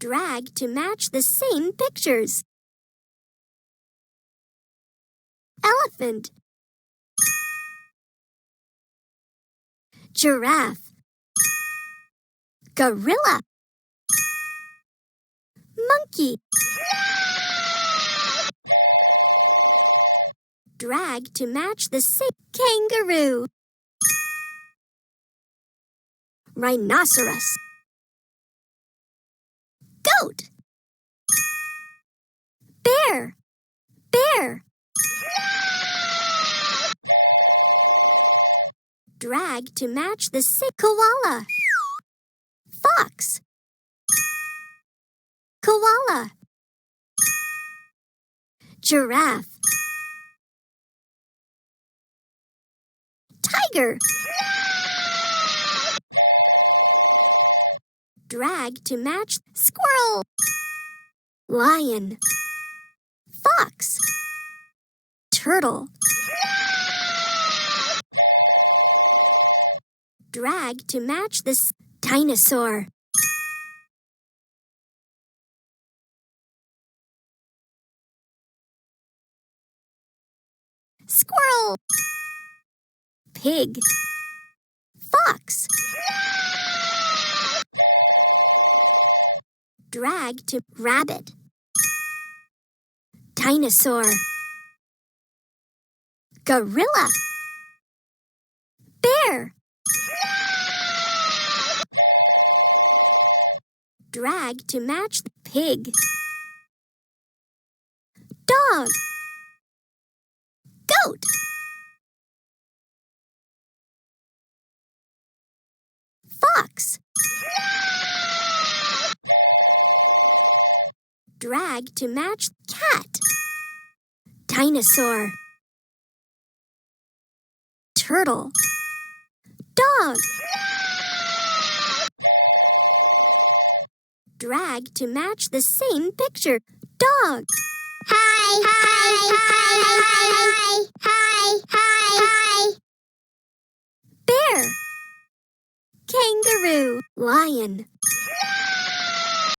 Drag to match the same pictures. Elephant, giraffe, gorilla, monkey. Drag to match the same kangaroo, rhinoceros, goat, bear, bear. Drag to match the same koala, fox, koala, giraffe, tiger. Drag to match squirrel, lion, fox, turtle. Drag to match this dinosaur, squirrel, pig, fox. Drag to rabbit, dinosaur, gorilla, bear. Drag to match pig, dog, goat, fox. Drag to match cat, dinosaur, turtle, dog. Drag to match the same picture, dog. Hi, hi, hi, hi, hi, hi, hi. Bear, kangaroo, lion.